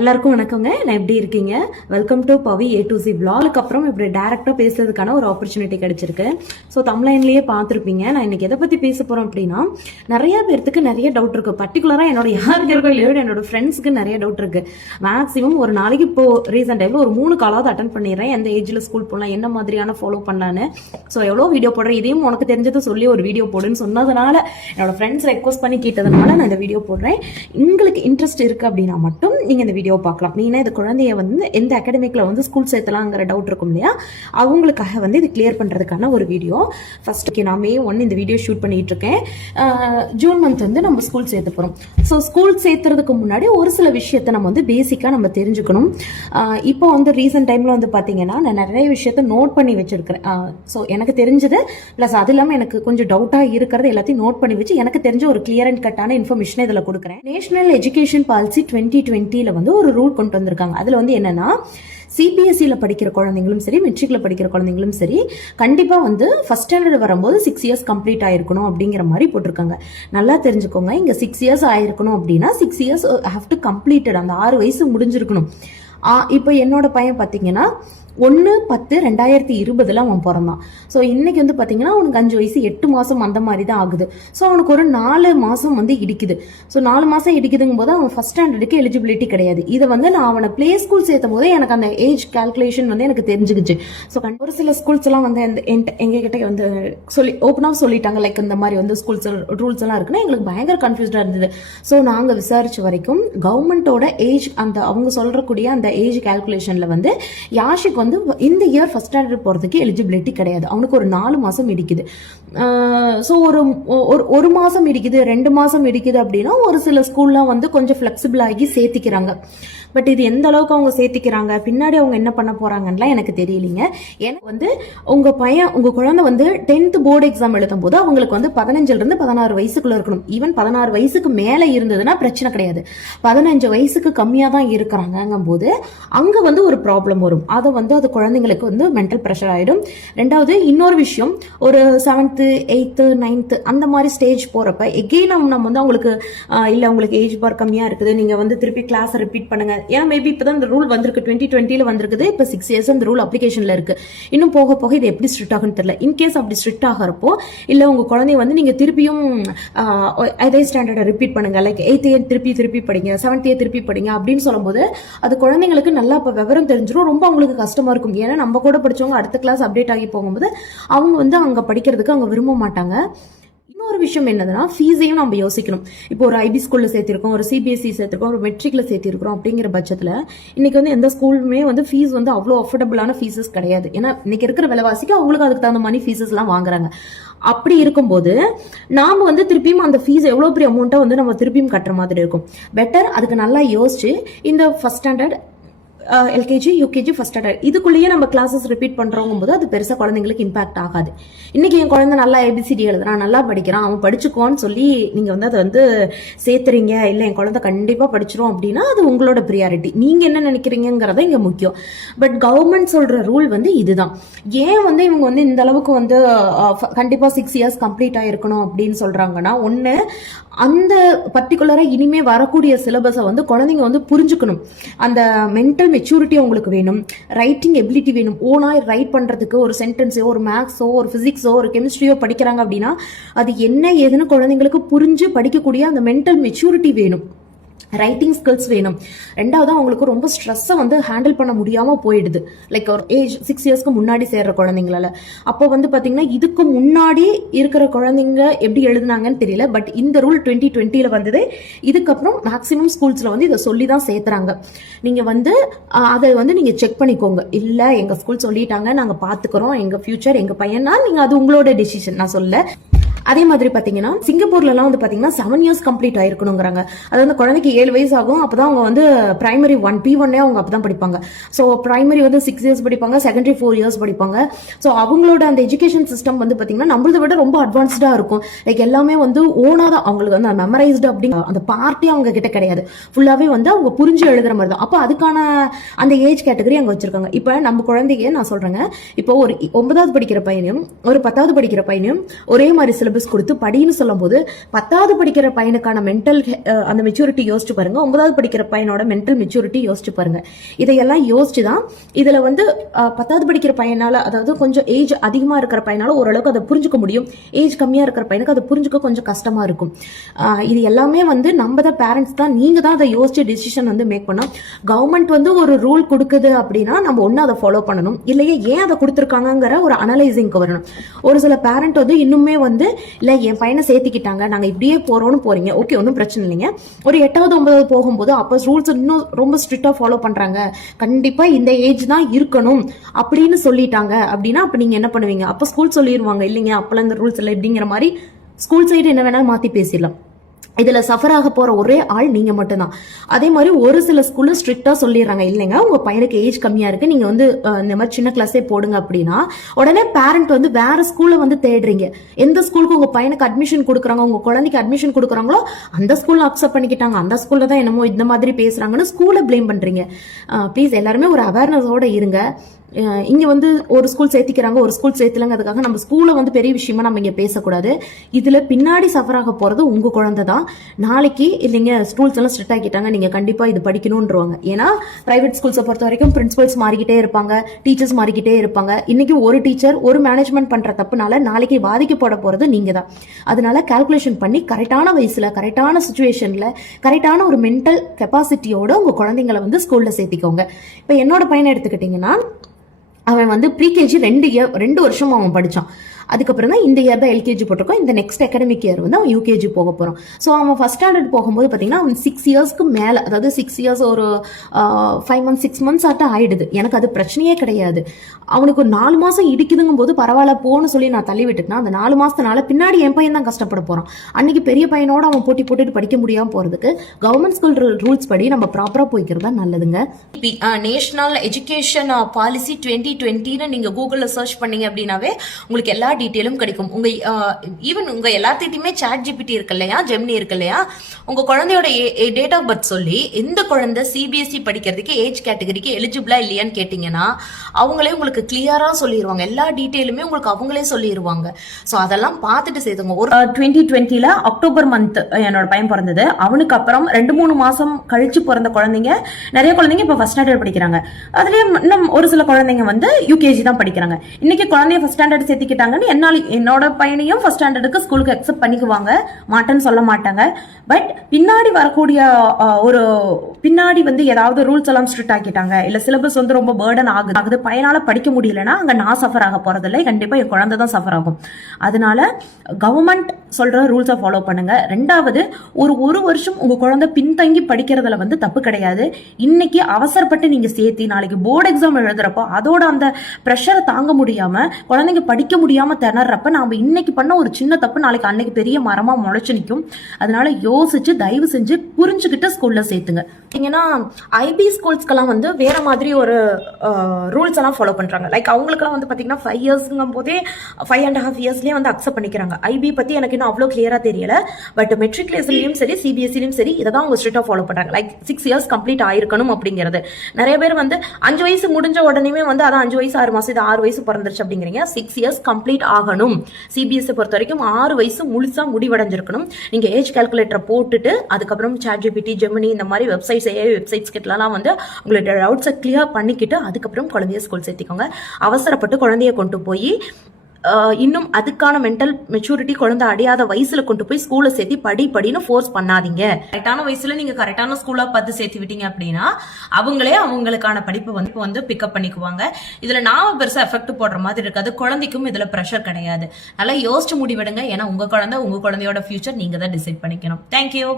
எல்லாருக்கும் வணக்கங்க. நான் எப்படி இருக்கீங்க? Welcome to Pavi A to Z vlog. அப்புறம் இப்படி டைரக்டா பேசுறதுக்கான ஒரு ஆப்பர்ச்சுனிட்டி கிடைச்சிருக்கு. ஸோ தமிழ்லைன்லயே பார்த்துருப்பீங்க. நான் இன்னைக்கு எதை பத்தி பேச போறோம் அப்படின்னா, நிறைய பேருக்கு நிறைய டவுட் இருக்கு. பர்டிகுலரா என்னோட யாருக்கு இருக்கோ இல்லையோ என்னோட ஃப்ரெண்ட்ஸ்க்கு நிறைய டவுட் இருக்கு. மேக்ஸிமம் ஒரு நாளைக்கு இப்போ ரீசெண்ட் டைம்ல ஒரு 3 காலாவது அட்டன் பண்ணிடுறேன். எந்த ஏஜ்ல ஸ்கூல் போகலாம், என்ன மாதிரியான ஃபாலோ பண்ணலான்னு. ஸோ எவ்வளோ வீடியோ போடுறேன், இதையும் உனக்கு தெரிஞ்சதை சொல்லி ஒரு வீடியோ போடுன்னு சொன்னதுனால, என்னோட ஃப்ரெண்ட்ஸ் ரெக்வஸ்ட் பண்ணி கேட்டதுனால நான் இந்த வீடியோ போடுறேன். உங்களுக்கு இன்ட்ரெஸ்ட் இருக்கு அப்படின்னா மட்டும் நீங்க இந்த வீடியோ பார்க்கலாம். நீனா இந்த குழந்தைய வந்து எந்த அகாடமிக்ல வந்து ஸ்கூல் சேர்த்தலாங்கிற டவுட் இருக்கும் இல்லையா, அவங்களுக்காக வந்து இது கிளியர் பண்றதுக்கான ஒரு வீடியோ. ஃபர்ஸ்ட் நான் May 1 இந்த வீடியோ ஷூட் பண்ணிட்டு இருக்கேன். ஜூன் மந்த் வந்து நம்ம ஸ்கூல் சேர்த்து போறோம். ஸோ ஸ்கூல் சேர்த்துறதுக்கு முன்னாடி ஒரு சில விஷயத்த நம்ம வந்து பேசிக்கா நம்ம தெரிஞ்சுக்கணும். இப்போ வந்து ரீசெண்ட் டைம்ல வந்து பாத்தீங்கன்னா நான் நிறைய விஷயத்த நோட் பண்ணி வச்சிருக்கிறேன். ஸோ எனக்கு தெரிஞ்சது பிளஸ் அது இல்லாமல் எனக்கு கொஞ்சம் டவுட்டா இருக்கிறது எல்லாத்தையும் நோட் பண்ணி வச்சு எனக்கு தெரிஞ்ச ஒரு கிளியர் அண்ட் கட்டான இன்ஃபர்மேஷன் இதில் கொடுக்குறேன். நேஷனல் எஜுகேஷன் பாலிசி 2020 வந்து ஒரு ரூல் கொண்டு வந்திருக்காங்க. அதுல வந்து என்னன்னா, சிபிஎஸ்சியில் படிக்கிற குழந்தைங்களும் சரி, மெட்ரிக்ல படிக்கிற குழந்தைங்களும் சரி, கண்டிப்பா வந்து ஃபர்ஸ்ட் ஸ்டாண்டர்ட் வரும்போது 6 இயர்ஸ் கம்ப்ளீட் ஆயிருக்கணும் அப்படிங்கிற மாதிரி போட்டிருக்காங்க. நல்லா தெரிஞ்சுக்கோங்க, இங்க 6 இயர்ஸ் ஆயிருக்கணும் அப்படின்னா 6 இயர்ஸ் ஹேவ் டு கம்ப்ளீட்டட், அந்த 6 வயசு முடிஞ்சிருக்கணும். இப்போ என்னோட பையன் பார்த்தீங்கன்னா 1/10/2020 அவன் பிறந்தான். ஸோ இன்னைக்கு வந்து பார்த்தீங்கன்னா அவனுக்கு 5 வயசு 8 மாதம் அந்த மாதிரி தான் ஆகுது. ஸோ அவனுக்கு ஒரு 4 மாதம் வந்து இடிக்குது. ஸோ 4 மாதம் இடிக்குதுங்கும் போது அவன் ஃபர்ஸ்ட் ஸ்டாண்டர்டுக்கு எலிஜிபிலிட்டி கிடையாது. இதை வந்து நான் அவனை பிளே ஸ்கூல் சேர்த்தும் போதே எனக்கு அந்த ஏஜ் கால்குலேஷன் வந்து எனக்கு தெரிஞ்சுக்கிச்சு. ஸோ ஒரு சில ஸ்கூல்ஸ் எல்லாம் வந்து எங்ககிட்ட வந்து ஓப்பனாக சொல்லிட்டாங்க, லைக் இந்த மாதிரி வந்து ஸ்கூல்ஸ் ரூல்ஸ் எல்லாம் இருக்குன்னா எங்களுக்கு பயங்கர கன்ஃபியூஸ்டாக இருந்தது. ஸோ நாங்கள் விசாரிச்ச வரைக்கும் கவர்மெண்டோட ஏஜ் அந்த அவங்க சொல்றக்கூடிய அந்த ஏஜ் கால்குலேஷன்ல வந்து யாஷிக் வந்து இந்த இயர் ஃபர்ஸ்ட் ஸ்டாண்டர்ட் போறதுக்கு எலிஜிபிலிட்டி கிடையாது. அவனுக்கு ஒரு 4 மாசம் இடிக்குது. ஸோ ஒரு மாசம் இடிக்குது, 2 மாசம் இடிக்குது அப்படின்னா ஒரு சில ஸ்கூல்ல வந்து கொஞ்சம் ஃபிளெக்சிபிள் ஆகி சேர்த்திக்கிறாங்க. பட் இது எந்த அளவுக்கு அவங்க சேர்த்திக்கிறாங்க, பின்னாடி அவங்க என்ன பண்ண போறாங்கன்னு எனக்கு தெரியலீங்க. எனக்கு வந்து உங்க குழந்தை வந்து 10th போர்டு எக்ஸாம் எழுதும் போது அவங்களுக்கு வந்து 15 இருந்து 16 வயசுக்குள்ள இருக்கணும். ஈவன் 16 வயசுக்கு மேல இருந்ததுன்னா பிரச்சனை கிடையாது. 15 வயசுக்கு கம்மியா தான் இருக்கிறாங்கும் போது அங்க வந்து ஒரு ப்ராப்ளம் வரும். அதை வந்து அது குழந்தைங்களுக்கு வந்து மென்டல் ப்ரெஷர் ஆயிடும். ரெண்டாவது இன்னொரு விஷயம், ஒரு 7th 8th 9th அந்த மாதிரி ஸ்டேஜ் போறப்ப எகெயின் நம்ம வந்து அவங்களுக்கு இல்ல உங்களுக்கு ஏஜ் பார் கம்மியா இருக்குது, நீங்க வந்து திருப்பி கிளாஸ் ரிப்பீட் பண்ணுங்க. ஏன்னா மேபி இப்பதான் இந்த ரூல் வந்திருக்கு, 2020 வந்திருக்குது. இப்ப 6 இயர்ஸ் இந்த ரூல் அப்ளிகேஷன்ல இருக்கு. இன்னும் போக போக இது எப்படி ஸ்ட்ரிக்ட் ஆகுன்னு தெரியல. இன்கேஸ் அப்படி ஸ்ட்ரிக்ட் ஆகிறப்போ இல்ல உங்க குழந்தைய வந்து நீங்க திருப்பியும் அதே ஸ்டாண்டர்டை ரிப்பீட் பண்ணுங்க, லைக் 8th திருப்பி படிங்க, 7th திருப்பி படிங்க அப்படின்னு சொல்லும்போது அது குழந்தைங்களுக்கு நல்லா இப்ப விவரம் தெரிஞ்சிடும். ரொம்ப அவங்களுக்கு கஷ்டமா இருக்கும். ஏன்னா நம்ம கூட படிச்சவங்க அடுத்த கிளாஸ் அப்டேட் ஆகி போகும்போது அவங்க வந்து அங்க படிக்கிறதுக்கு அவங்க விரும்ப மாட்டாங்க. இன்னொரு விஷயம் என்னதுன்னா, ஃபீஸையும் நம்ம யோசிக்கணும். இப்போ ஒரு ஐபி ஸ்கூல்ல சேர்த்திருக்கோம், ஒரு சிபிஎஸ்சி சேர்த்திருக்கோம், ஒரு மெட்ரிக்ல சேர்த்திருக்கோம் அப்படிங்கிற பட்சத்துல இன்னைக்கு வந்து எந்த ஸ்கூலுமே வந்து ஃபீஸ் வந்து அவ்வளோ அஃபோர்டபுளான ஃபீஸஸ் கிடையாது. ஏன்னா இன்னைக்கு இருக்கிற விலைவாசிக்கு அவங்களுக்கு அதுக்கு தகுந்த மாதிரி ஃபீஸஸ் எல்லாம் வாங்குறாங்க. அப்படி இருக்கும்போது நாம வந்து திருப்பியும் அந்த ஃபீஸ் எவ்வளவு பெரிய அமௌண்ட்டை வந்து நம்ம திருப்பியும் கட்டுற மாதிரி இருக்கும். பெட்டர் அதுக்கு நல்லா யோசிச்சு இந்த first standard LKG UKG first standard இதுக்குள்ளேயே நம்ம கிளாஸஸ் ரிப்பீட் பண்றோங்கும் போது அது பெருசா குழந்தைங்களுக்கு இம்பாக்ட் ஆகாது. இன்னைக்கு என் குழந்தை நல்லா ஏபிசிடி எழுதுறான், நல்லா படிக்கிறான், அவன் படிச்சுக்குவான்னு சொல்லி நீங்க வந்து அதை வந்து சேர்த்துறீங்க, இல்ல என் குழந்தை கண்டிப்பா படிச்சிரும் அப்படின்னா அது உங்களோட ப்ரியாரிட்டி. நீங்க என்ன நினைக்கிறீங்கிறத இங்க முக்கியம். பட் கவர்மெண்ட் சொல்ற ரூல் வந்து இதுதான். ஏன் வந்து இவங்க வந்து இந்த அளவுக்கு வந்து கண்டிப்பா 6 இயர்ஸ் கம்ப்ளீட் ஆயிருக்கணும் அப்படின்னு சொல்றாங்கன்னா, ஒண்ணு அந்த பர்டிகுலரா இனிமே வரக்கூடிய சிலபஸை வந்து குழந்தைங்க வந்து புரிஞ்சுக்கணும். அந்த மென்டல் மெச்சூரிட்டி அவங்களுக்கு வேணும், ரைட்டிங் எபிலிட்டி வேணும். ஓனா ரைட் பண்றதுக்கு ஒரு சென்டென்ஸோ ஒரு மேக்ஸோ ஒரு பிசிக்ஸோ ஒரு கெமிஸ்ட்ரியோ படிக்கிறாங்க அப்படின்னா அது என்ன ஏதுன்னு குழந்தைங்களுக்கு புரிஞ்சு படிக்கக்கூடிய அந்த மென்டல் மெச்சூரிட்டி வேணும், ரைட்டிங் ஸ்கில்ஸ் வேணும். ரெண்டாவது அவங்களுக்கு ரொம்ப ஸ்ட்ரெஸ்ஸை வந்து ஹேண்டில் பண்ண முடியாம போயிடுது. லைக் ஒரு ஏஜ் 6 இயர்ஸ்க்கு முன்னாடி சேர்ற குழந்தைங்களால. அப்போ வந்து பாத்தீங்கன்னா இதுக்கு முன்னாடி இருக்கிற குழந்தைங்க எப்படி எழுதுனாங்கன்னு தெரியல. பட் இந்த ரூல் 2020 வந்தது. இதுக்கப்புறம் மேக்சிமம் ஸ்கூல்ஸ்ல வந்து இதை சொல்லி தான் சேர்த்துறாங்க. நீங்க வந்து அதை வந்து நீங்க செக் பண்ணிக்கோங்க. இல்ல எங்க ஸ்கூல் சொல்லிட்டாங்க, நாங்க பாத்துக்கிறோம், எங்க ஃபியூச்சர் எங்க பையனா, நீங்க அது உங்களோட டெசிஷன், நான் சொல்ல. அதே மாதிரி பாத்தீங்கன்னா சிங்கப்பூர்ல எல்லாம் வந்து பாத்தீங்கன்னா 7 இயர்ஸ் கம்ப்ளீட் ஆயிருக்கணுங்கிறாங்க. அது வந்து குழந்தைக்கு 7 வயசு ஆகும். அப்பதான் அவங்க வந்து பிரைமரி 1 P1 அவங்க அப்பதான் படிப்பாங்க. ஸோ பிரைமரி வந்து 6 இயர்ஸ் படிப்பாங்க, செகண்டரி 4 இயர்ஸ் படிப்பாங்க. ஸோ அவங்களோட அந்த எஜுகேஷன் சிஸ்டம் வந்து பாத்தீங்கன்னா நம்மளதை விட ரொம்ப அட்வான்ஸ்டா இருக்கும். லைக் எல்லாமே வந்து ஓனா தான் அவங்களுக்கு வந்து மெமரைஸ்டு அப்படிங்கிற அந்த பார்ட்டி அவங்க கிட்ட கிடையாது. ஃபுல்லாவே வந்து அவங்க புரிஞ்சு எழுதுற மாதிரி தான். அப்போ அதுக்கான அந்த ஏஜ் கேட்டகரி அங்க வச்சிருக்காங்க. இப்ப நம்ம குழந்தைங்க நான் சொல்றேங்க, இப்போ ஒரு 9வது படிக்கிற பையனையும் ஒரு 10வது படிக்கிற பையனையும் ஒரே மாதிரி சிலபஸ் கொடுத்து படின்னு சொல்லும்போது 10வது படிக்கிற பையனுக்கான மென்டல் அந்த மெச்சூரிட்டி யோசிச்சு பாருங்க, 9வது படிக்கிற பையனோட மென்டல் மெச்சூரிட்டி யோசிச்சு பாருங்க. இதையெல்லாம் யோசிச்சு தான் இதுல வந்து 10வது படிக்கிற பையனால, அதாவது கொஞ்சம் ஏஜ் அதிகமா இருக்கிற பையனால ஓரளவுக்கு அதை புரிஞ்சுக்க முடியும், ஏஜ் கம்மியா இருக்கிற பையனுக்கு அதை புரிஞ்சுக்க கொஞ்சம் கஷ்டமா இருக்கும். இது எல்லாமே வந்து நம்ம தான் பேரண்ட்ஸ் தான், நீங்க தான் அதை யோசிச்சு டிசிஷன் வந்து மேக் பண்ணோம். கவர்மெண்ட் வந்து ஒரு ரூல் கொடுக்குது அப்படின்னா நம்ம ஒண்ணு அதை ஃபாலோ பண்ணணும், இல்லையே ஏன் அதை கொடுத்துருக்காங்கிற ஒரு அனலைசிங்க்கு வரணும். ஒரு சில பேரண்ட் வந்து இன்னுமே வந்து இல்ல என் பையனை சேர்த்துக்கிட்டாங்க, நாங்க இப்படியே போறோம்னு போறீங்க, ஓகே ஒன்றும் பிரச்சனை இல்லைங்க. ஒரு 8வது 9வது போகும்போது அப்போ ரூல்ஸ் இன்னும் ரொம்ப ஸ்ட்ரிக்டா ஃபாலோ பண்றாங்க, கண்டிப்பா இந்த ஏஜ் தான் இருக்கணும் அப்படின்னு சொல்லிட்டாங்க அப்படின்னா அப்ப நீங்க என்ன பண்ணுவீங்க? அப்ப ஸ்கூல் சொல்லிடுவாங்க இல்லைங்க அப்பெல்லாம் இந்த ரூல்ஸ் இல்லை இப்படிங்கிற மாதிரி ஸ்கூல் சைடு என்ன வேணாலும் மாத்தி பேசிடலாம். இதுல சஃபர் ஆக போற ஒரே ஆள் நீங்க மட்டும்தான். அதே மாதிரி ஒரு சில ஸ்கூல்ல ஸ்ட்ரிக்டா சொல்லிடுறாங்க இல்லைங்க உங்க பையனுக்கு ஏஜ் கம்மியா இருக்கு, நீங்க வந்து இந்த மாதிரி சின்ன கிளாஸே போடுங்க அப்படின்னா உடனே பேரண்ட் வந்து வேற ஸ்கூல்ல வந்து தேடுறீங்க. எந்த ஸ்கூலுக்கு உங்க பையனுக்கு அட்மிஷன் கொடுக்குறாங்க, உங்க குழந்தைக்கு அட்மிஷன் கொடுக்குறாங்களோ அந்த ஸ்கூல்ல அக்செப்ட் பண்ணிக்கிட்டாங்க, அந்த ஸ்கூல்ல தான் என்னமோ இந்த மாதிரி பேசுறாங்கன்னு ஸ்கூலை பிளேம் பண்றீங்க. ப்ளீஸ் எல்லாருமே ஒரு அவேர்னஸோட இருங்க. இங்க வந்து ஒரு ஸ்கூல் சேர்த்திக்கிறாங்க ஒரு ஸ்கூல் சேர்த்துலங்க, அதுக்காக நம்ம ஸ்கூலை வந்து பெரிய விஷயமா நம்ம இங்க பேசக்கூடாது. இதுல பின்னாடி சஃபர் ஆக போறது உங்க குழந்தை தான். நாளைக்கு இல்லைங்க ஸ்கூல்ஸ் எல்லாம் ஸ்ட்ரிக்ட் ஆக்கிட்டாங்க, நீங்க கண்டிப்பா இது படிக்கணும்ன்றவாங்க. ஏன்னா பிரைவேட் ஸ்கூல்ஸை பொறுத்த வரைக்கும் பிரின்சிபல்ஸ் மாறிக்கிட்டே இருப்பாங்க, டீச்சர்ஸ் மாறிக்கிட்டே இருப்பாங்க. இன்னைக்கு ஒரு டீச்சர் ஒரு மேனேஜ்மெண்ட் பண்ற தப்புனால நாளைக்கு பாதிக்கப்பட போறது நீங்க தான். அதனால கால்குலேஷன் பண்ணி கரெக்டான வயசுல கரெக்டான சுச்சுவேஷன்ல கரெக்டான ஒரு மென்டல் கெப்பாசிட்டியோட உங்க குழந்தைங்களை வந்து ஸ்கூல்ல சேர்த்திக்கோங்க. இப்ப என்னோட பையனை எடுத்துக்கிட்டீங்கன்னா அவன் வந்து ப்ரீகேஜி 2 வருஷம் அவன் படிச்சான். அதுக்கப்புறம் தான் இந்த இயர் தான் எல்கேஜி போட்டிருக்கோம், இந்த நெக்ஸ்ட் அகாடமிக் இயர் வந்து அவன் யூகேஜி போக போறான். ஸோ அவன் ஃபர்ஸ்ட் ஸ்டாண்டர்ட் போகும்போது பார்த்தீங்கன்னா அவன் 6 இயர்ஸ்க்கு மேலே, அதாவது 6 இயர்ஸ் ஒரு 5 months 6 months ஆட்டம் ஆயிடுது. எனக்கு அது பிரச்சனையே கிடையாது. அவனுக்கு ஒரு 4 மாசம் இடிக்குதுங்கும் போது பரவாயில்ல போன்னு சொல்லி நான் தள்ளி விட்டுட்டேன்னா அந்த 4 மாசத்தினால பின்னாடி என் பையன் தான் கஷ்டப்பட போறான். அன்னைக்கு பெரிய பையனோட அவன் போட்டி போட்டுட்டு படிக்க முடியாம போறதுக்கு கவர்மெண்ட் ஸ்கூல் ரூல்ஸ் படி நம்ம ப்ராப்பரா போய்க்கிறது தான் நல்லதுங்க. நேஷனல் எஜுகேஷன் பாலிசி 2020 நீங்க கூகுள்ல சர்ச் பண்ணீங்க அப்படின்னாவே உங்களுக்கு எல்லா டீட்டெயிலும் கிடைக்கும். உங்க ஈவன் உங்க எல்லாத்திட்டையுமே சாட் ஜிபிடி இருக்கு இல்லையா, ஜெமினி இருக்கு இல்லையா, உங்க குழந்தையோட டேட் ஆஃப் பர்த் சொல்லி எந்த குழந்தை சிபிஎஸ்இ படிக்கிறதுக்கு ஏஜ் கேட்டகரிக்கு எலிஜிபிளா இல்லையான்னு கேட்டீங்கன்னா அவங்களே உங்களுக்கு கிளியரா சொல்லிடுவாங்க. எல்லா டீட்டெயிலுமே உங்களுக்கு அவங்களே சொல்லிடுவாங்க. ஸோ அதெல்லாம் பார்த்துட்டு செய்துங்க. ஒரு 2020 அக்டோபர் மந்த் என்னோட பையன் பிறந்தது. அவனுக்கு அப்புறம் 2-3 மாசம் கழிச்சு பிறந்த குழந்தைங்க, நிறைய குழந்தைங்க இப்போ ஃபர்ஸ்ட் ஸ்டாண்டர்ட் படிக்கிறாங்க. அதுலயே இன்னும் ஒரு சில குழந்தைங்க வந்து யூகேஜி தான் படிக்கிறாங்க. இன்னைக்கு குழந்தைய ஃபர்ஸ்ட் ஸ்டாண்டர்ட் சேர்த்துக்கிட்டாங்கன்னு என்னோட பையனையும் ஃபர்ஸ்ட் ஸ்டாண்டர்டுக்கு ஸ்கூலுக்கு அக்செப்ட் பண்ணிக்குவாங்க, மாட்டேன்னு சொல்ல மாட்டாங்க. பட் பின்னாடி வரக்கூடிய பின்னாடி வந்து ஏதாவது ரூல்ஸ் எல்லாம் ஸ்ட்ரிக்ட் ஆக்கிட்டாங்க, இல்ல சிலபஸ் வந்து ரொம்ப பேர்டன் ஆகுது, பையனால படிக்க முடியலன்னா அங்க நான் சஃபர் ஆக போறதில்லை, கண்டிப்பா என் குழந்தை தான் சஃபர் ஆகும். அதனால கவர்மெண்ட் சொல்ற ரூல்ஸை ஃபாலோ பண்ணுங்க. 2வது, ஒரு வருஷம் உங்க குழந்தை பின்தங்கி படிக்கிறதுல வந்து தப்பு கிடையாது. இன்னைக்கு அவசரப்பட்டு நீங்க சேர்த்தி நாளைக்கு போர்டு எக்ஸாம் எழுதுறப்போ அதோட அந்த ப்ரெஷரை தாங்க முடியாம குழந்தைங்க படிக்க முடியாம திணறப்ப நாம இன்னைக்கு பண்ண ஒரு சின்ன தப்பு நாளைக்கு அன்னைக்கு பெரிய மரமா முளைச்சு நிற்கும். அதனால யோசிச்சு தயவு செஞ்சு புரிஞ்சுக்கிட்டு ஸ்கூல்ல சேர்த்துங்க. ஏன்னா ஐபி ஸ்கூல்ஸ்க்கெல்லாம் வந்து வேற மாதிரி ஒரு ரூல்ஸ் எல்லாம் ஃபாலோ பண்றாங்க. லைக் அவங்களுக்குலாம் வந்து பாத்தீங்கன்னா 5 இயர்ஸ்ங்கும் போதே 5.5 இயர்ஸ்லயே வந்து அக்செப்ட் பண்ணிக்கிறாங்க. ஐபி பத்தி எனக்கு இன்னும் அவ்வளோ கிளியரா தெரியல. பட் மெட்ரிகுலேஷன்லயும் சரி சிபிஎஸ்சிலையும் சரி இதை தான் அவங்க ஸ்ட்ரிக்டா ஃபாலோ பண்றாங்க. லைக் 6 இயர்ஸ் கம்ப்ளீட் ஆயிருக்கணும் அப்படிங்கிறது. நிறைய பேர் வந்து 5 வயசு முடிஞ்ச உடனே வந்து அதான் 5 வயசு 6 மாசம் இது 6 வயசு பிறந்துருச்சு அப்படிங்கிறீங்க. 6 இயர்ஸ் கம்ப்ளீட் ஆகணும். சிபிஎஸ்சி பொறுத்த வரைக்கும் 6 வயசு முழுசா முடிவடைஞ்சிருக்கணும். நீங்க ஏஜ் கால்குலேட்டரை போட்டுட்டு அதுக்கப்புறம் சாட் ஜிபிடி, ஜெமினி இந்த மாதிரி வெப்சைட்ஸ் கிட்டலாம் வந்து உங்களோட டவுட்ஸை கிளியர் பண்ணிக்கிட்டு அதுக்கப்புறம் குழந்தைய ஸ்கூல் சேர்த்திக்கோங்க. அவசரப்பட்டு குழந்தைய கொண்டு போய் இன்னும் அதுக்கான மென்டல் மெச்சூரிட்டி குழந்தை அடையாத வயசுல கொண்டு போய் ஸ்கூல்ல சேர்த்து படின்னு ஃபோர்ஸ் பண்ணாதீங்க. கரெக்டான வயசுல நீங்க கரெக்டான ஸ்கூலா பார்த்து சேர்த்து விட்டீங்க அப்படின்னா அவங்களே அவங்களுக்கான படிப்பு வந்து பிக்கப் பண்ணிக்குவாங்க. இதுல நாம பெருசா எஃபெக்ட் போடுற மாதிரி இருக்காது, குழந்தைக்கும் இதுல ப்ரெஷர் கிடையாது. நல்லா யோசிச்சு முடிவெடுங்க. ஏன்னா உங்க குழந்தையோட ஃபியூச்சர் நீங்க தான் டிசைட் பண்ணிக்கணும். தேங்க்யூ.